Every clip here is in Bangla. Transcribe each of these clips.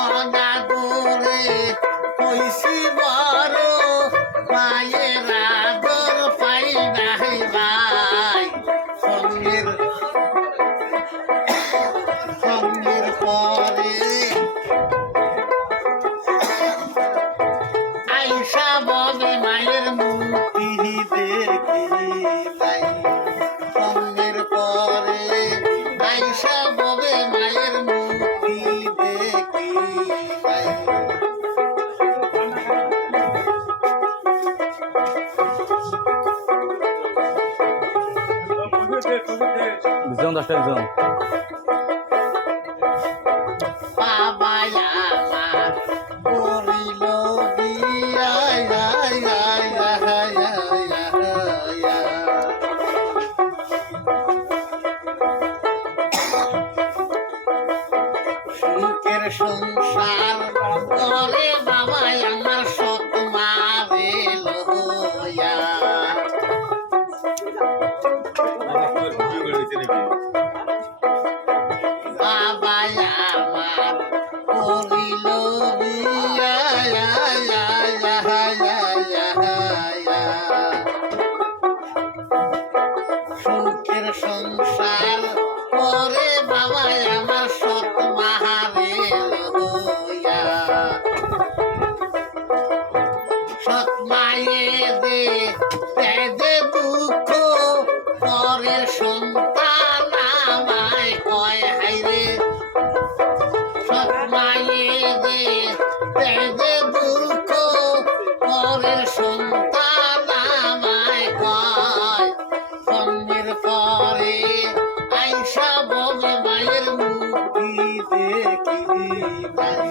অনাদরে কইছি বড় মায়ের ইয়া, ইয়া। সুখের সংসার করে সৎ দে দে দুঃখ। পরের সন্তান আমায় কয় হাইরে সৎ দে দে দুঃখ। পরের সন্তান আমায় কয় সঙ্গের পরে আইসা বলে মায়ের মুক্তি দেখি নাই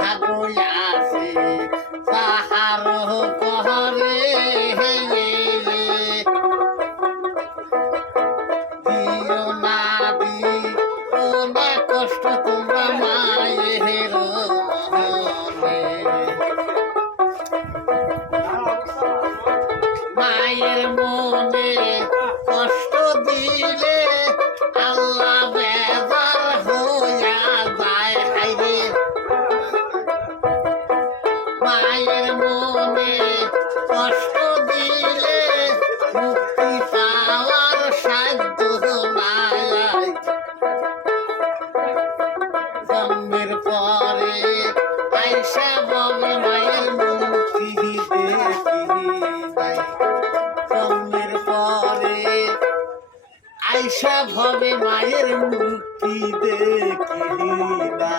মাহাগুয়াসি সাহার কহরে দিও না দিও না কষ্ট তোমরা মায়ের মায়ের মনে মুক্তি পাওয়ার সাধ্য নাই জন্মের পরে আইসা বলে, মায়ের মুক্তি দেখি নাই পরে আইসা ভবে মায়ের মুক্তি দেখি না